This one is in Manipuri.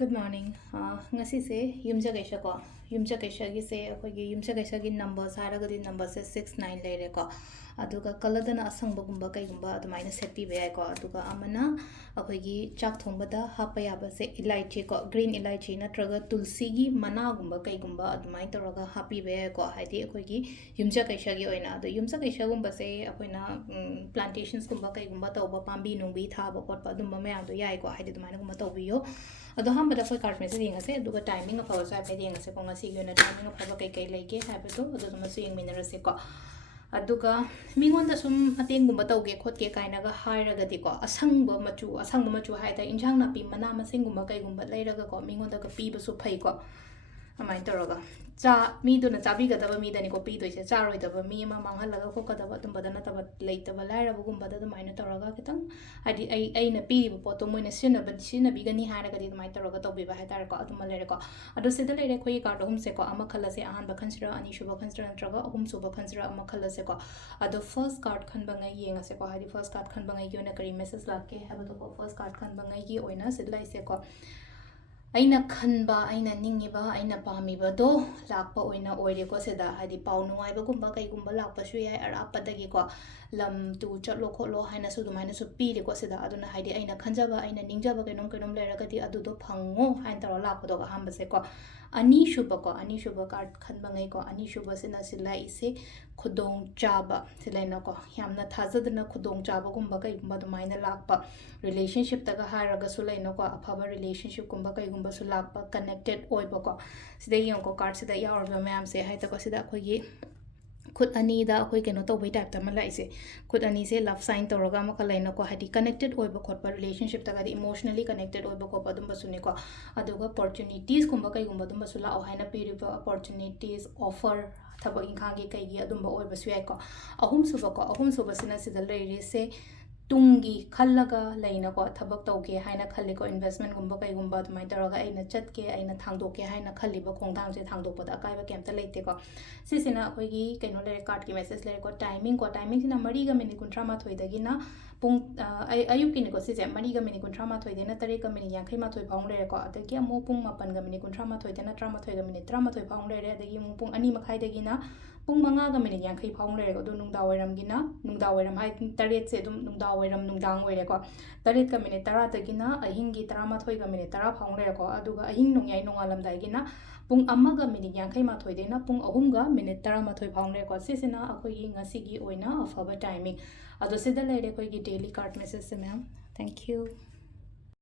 Good morning. Ngasigi yumja kaisa ko yumja kaisa gi se akhoi yumja kaisa gi numbers haragadi number se 69 leire ko aduga kaladana asangba gumba kai gumba adumaina setpi be ko aduga amana akhoi gi chak thongba da hapa ya ba se elaichi ko green elaichi natraga tulsi gi mana gumba kai gumba adumai toraga happy be ko haidi akhoi gi yumja kaisa gi oina adu yumja kaisa gumba se akhoina plantations gumba kai gumba tawba pambi nungbi thaba khotpa adumba mayam do yai ko haidi adumaina gumba tawbiyo ado hambada koi card message yengase aduga timing of our side yengase ko ngasi gi na timing of our kai kai lege habito ado dum su yeng minarase ko aduga mingonda sum ateng gumba tawge khotke kainaga hairaga di ko asangba machu haita injang na pi mana masing gumba kai gumba leiraga ko mingonda ka pi basu phai ko amai toroga cha mi do na chabi ga daba mi dani ko pi doise cha roi daba mi ma manghalaga ko ka daba dum badana taba leitaba laira bu gumba da maina toroga kitang adi ai na pi bu poto moina sina bi gani hara ga di mai toroga to bi ba ha tar ko aduma lere ko adu sida lere khoi ka hum se ko ama khala se ahan ba khansira ani shuba khansira antraga hum suba khansira ama khala se ko adu first card khan ba ngai yenga se ko hadi first card khan ba ngai yona kari message lakke haba to first card khan ba ngai gi oina sidlai se ko aina khanba aina ningiba aina pamiba do lakpa oina oire ko seda hadi pau nuai ba gumba kai gumba lakpa su yai arapa dagi ko lam tu chatlo kholo haina su dumaina su pi ri ko seda aduna hadi aina khanjaba aina ningjaba kenom leraga di adu do phango hain taro lakpa do hamba se ko ani shuba card khanba ngai ko ani shuba sina sila ise khudong chaba silaina ko yamna thajadna khudong chaba gumba kai gumba dumaina lakpa relationship taga haraga su laina ko afaba relationship gumba kai gumba su lakpa connected oiba ko sida yong ko card sida yaurba mayam se haita ko sida khoi gi khut ani da khoi keno to bai type ta mala ise khut ani se love sign toroga ma khalaina ko hadi connected oiba khotpa relationship taga di emotionally connected oiba ko padum basune ko aduga opportunities gumba kai gumba dum basula o haina piriba opportunities offer thaba ingkhangi kai gi adum ba oiba su yai ko ahum suba sina sida leire se tungi khallaga laina ko thabak tawke haina khalli ko investment gumba kai gumba tumai taraga aina chatke aina thangdoke haina khalli ba khongdang je thangdok pada kai ba kemta leite ko sisina khoi gi kaino le card ki message le ko timing sina mari ga minute 13 dagi na pung ayuk ki ni ko sise mari ga minute 13 de na tare ka minute yankai phang le ko adagi amo pung 8 ga minute 13 de na 13 ga minute 13 phang le re adagi mo pung 2 makhai dagi na pung 5 ga minute yankai phang le ko do nungda wairam gi na nungda wairam hai taret se dum nungda wairam nungdang oire ko taret ka minute 10 dagi na ahin gi 13 ga minute 10 phang le ko aduga ahin nungyai nongalam dai gi na pung 1 ga minute yankai de na pung 3 ga minute 13 phang le ko sisina akhoi gi ngasi gi oina afaba timing ado sida lere khoi gi daily card message se ma'am thank you